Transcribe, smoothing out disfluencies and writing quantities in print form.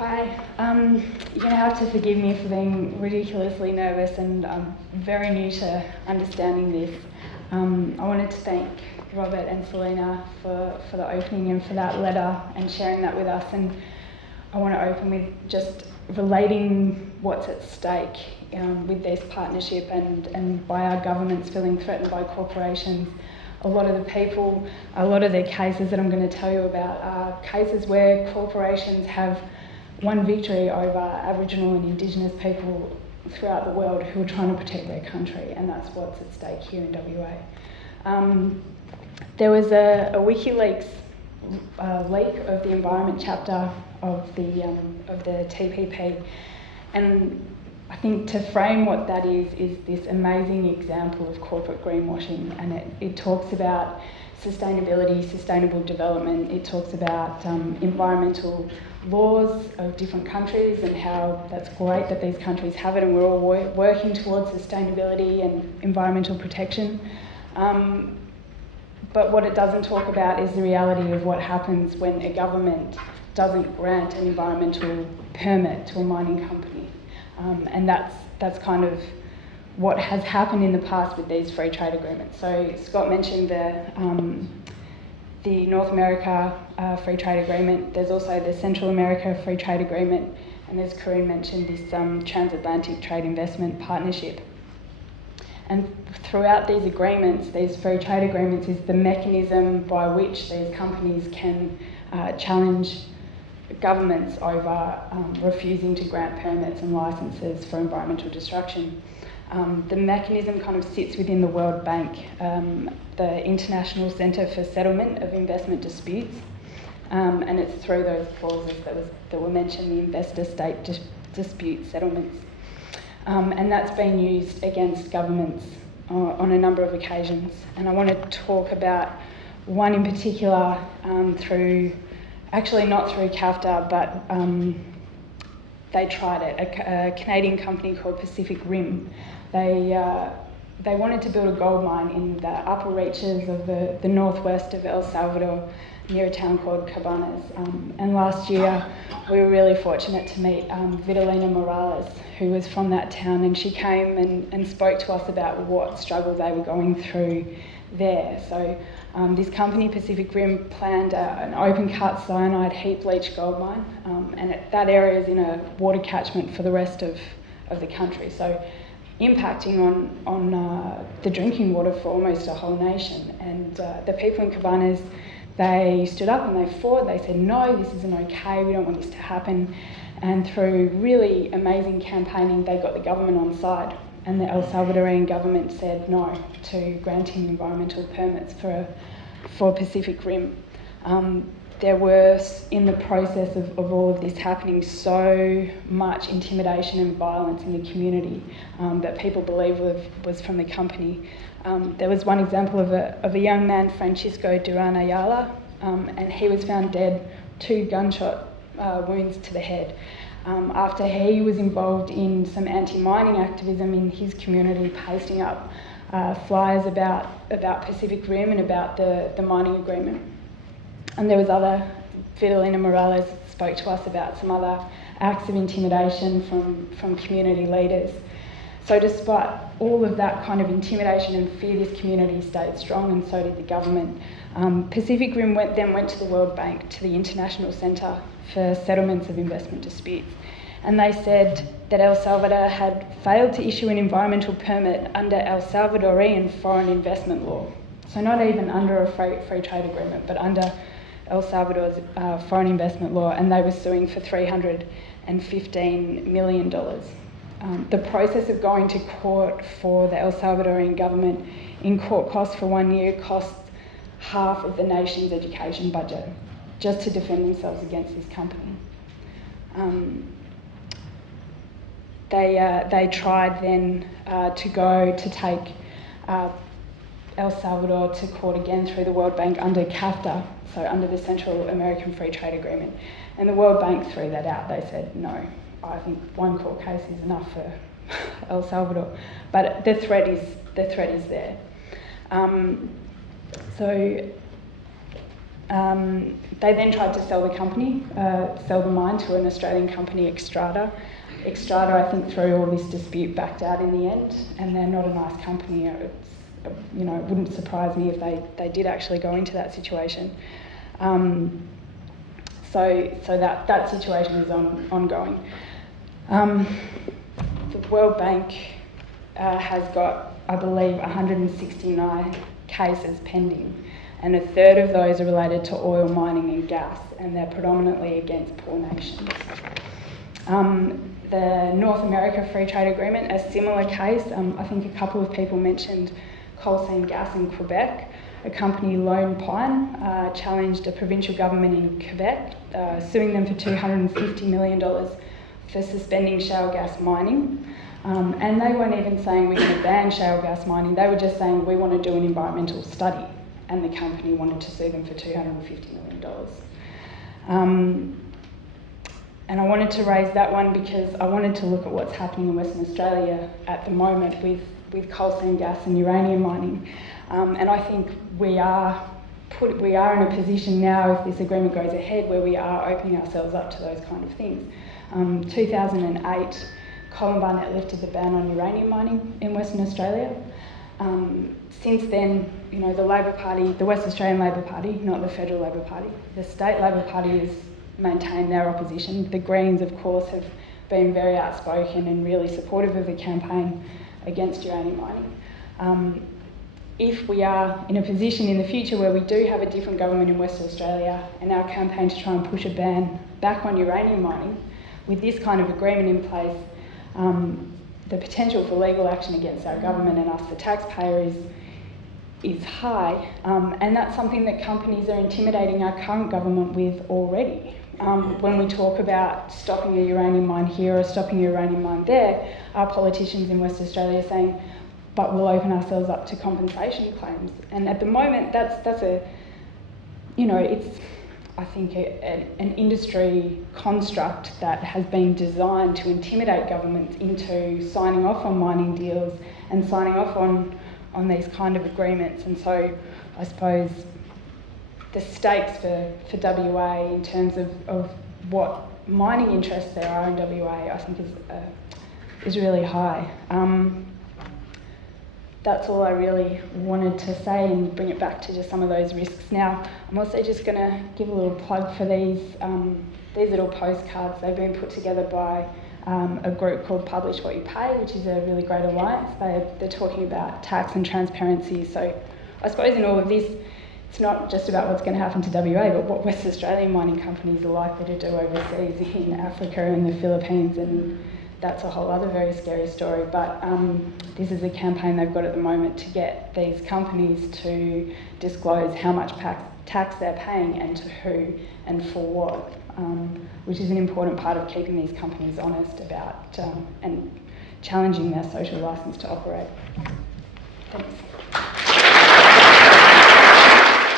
Hi. You're going to have to forgive me for being ridiculously nervous, and I'm very new to understanding this. I wanted to thank Robert and Selena for the opening and for that letter and sharing that with us. And I want to open with just relating what's at stake with this partnership and by our governments feeling threatened by corporations. A lot of the people, a lot of the cases that I'm going to tell you about are cases where corporations have won victory over Aboriginal and Indigenous people throughout the world who are trying to protect their country, and that's what's at stake here in WA. There was a WikiLeaks leak of the environment chapter of the TPP, and I think to frame what that is this amazing example of corporate greenwashing, and it talks about sustainability, sustainable development. It talks about environmental laws of different countries and how that's great that these countries have it and we're all working towards sustainability and environmental protection. But what it doesn't talk about is the reality of what happens when a government doesn't grant an environmental permit to a mining company. And that's kind of what has happened in the past with these free trade agreements. So Scott mentioned the North America Free Trade Agreement. There's also the Central America Free Trade Agreement, and as Corinne mentioned, this Transatlantic Trade Investment Partnership. And throughout these agreements, these free trade agreements, is the mechanism by which these companies can challenge governments over refusing to grant permits and licences for environmental destruction. The mechanism kind of sits within the World Bank, the International Centre for Settlement of Investment Disputes, and it's through those clauses that were mentioned, the investor-state dispute settlements. And that's been used against governments on a number of occasions. And I want to talk about one in particular actually not through CAFTA, but they tried it, a Canadian company called Pacific Rim. They wanted to build a gold mine in the upper reaches of the northwest of El Salvador, near a town called Cabanas. And last year we were really fortunate to meet Vitalina Morales, who was from that town, and she came and spoke to us about what struggle they were going through there. So this company, Pacific Rim, planned an open-cut cyanide heap leach gold mine, and that area is in a water catchment for the rest of the country, so impacting on the drinking water for almost a whole nation. And the people in Cabanas, they stood up and they fought. They said, no, this isn't okay, we don't want this to happen. And through really amazing campaigning, they got the government on side. And the El Salvadorian government said no to granting environmental permits for Pacific Rim. There were, in the process of all of this happening, so much intimidation and violence in the community that people believe was from the company. There was one example of a young man, Francisco Duran Ayala, and he was found dead, 2 gunshot wounds to the head. After he was involved in some anti-mining activism in his community, pasting up flyers about Pacific Rim and about the mining agreement. And there was Vitalina Morales spoke to us about some other acts of intimidation from community leaders. So despite all of that kind of intimidation and fear, this community stayed strong, and so did the government. Pacific Rim went to the World Bank, to the International Centre for Settlements of Investment Disputes, and they said that El Salvador had failed to issue an environmental permit under El Salvadorian foreign investment law. So not even under a free trade agreement, but under El Salvador's foreign investment law, and they were suing for $315 million. The process of going to court for the El Salvadorian government in court costs for 1 year costs half of the nation's education budget just to defend themselves against this company. They tried then to take El Salvador to court again through the World Bank under CAFTA, so under the Central American Free Trade Agreement. And the World Bank threw that out. They said, no, I think one court case is enough for El Salvador. But the threat is there. So They then tried to sell the company, sell the mine to an Australian company, Xstrata. Xstrata, I think, through all this dispute, backed out in the end, and they're not a nice company. It wouldn't surprise me if they did actually go into that situation. So that situation is ongoing. The World Bank has got, I believe, 169 cases pending, and a third of those are related to oil, mining and gas, and they're predominantly against poor nations. The North America Free Trade Agreement, a similar case, I think a couple of people mentioned coal seam gas in Quebec. A company, Lone Pine, challenged a provincial government in Quebec, suing them for $250 million for suspending shale gas mining. And they weren't even saying we're going to ban shale gas mining, they were just saying we want to do an environmental study, and the company wanted to sue them for $250 million. And I wanted to raise that one because I wanted to look at what's happening in Western Australia at the moment with coal seam gas and uranium mining. And I think we are in a position now, if this agreement goes ahead, where we are opening ourselves up to those kind of things. 2008, Colin Barnett lifted the ban on uranium mining in Western Australia. Since then, the Labor Party, the West Australian Labor Party, not the Federal Labor Party, the State Labor Party has maintained their opposition. The Greens, of course, have been very outspoken and really supportive of the campaign against uranium mining. If we are in a position in the future where we do have a different government in Western Australia and our campaign to try and push a ban back on uranium mining, with this kind of agreement in place, the potential for legal action against our government and us, the taxpayer, is high. And that's something that companies are intimidating our current government with already. When we talk about stopping a uranium mine here or stopping a uranium mine there, our politicians in Western Australia are saying, but we'll open ourselves up to compensation claims. And at the moment, that's a, it's, I think, an industry construct that has been designed to intimidate governments into signing off on mining deals and signing off on these kind of agreements. And so I suppose the stakes for WA in terms of what mining interests there are in WA, I think is really high. That's all I really wanted to say, and bring it back to just some of those risks. Now, I'm also just going to give a little plug for these little postcards. They've been put together by a group called Publish What You Pay, which is a really great alliance. They're talking about tax and transparency. So I suppose in all of this, it's not just about what's going to happen to WA, but what West Australian mining companies are likely to do overseas in Africa and the Philippines, and that's a whole other very scary story. But this is a campaign they've got at the moment to get these companies to disclose how much tax they're paying and to who and for what, which is an important part of keeping these companies honest about and challenging their social licence to operate. Thanks.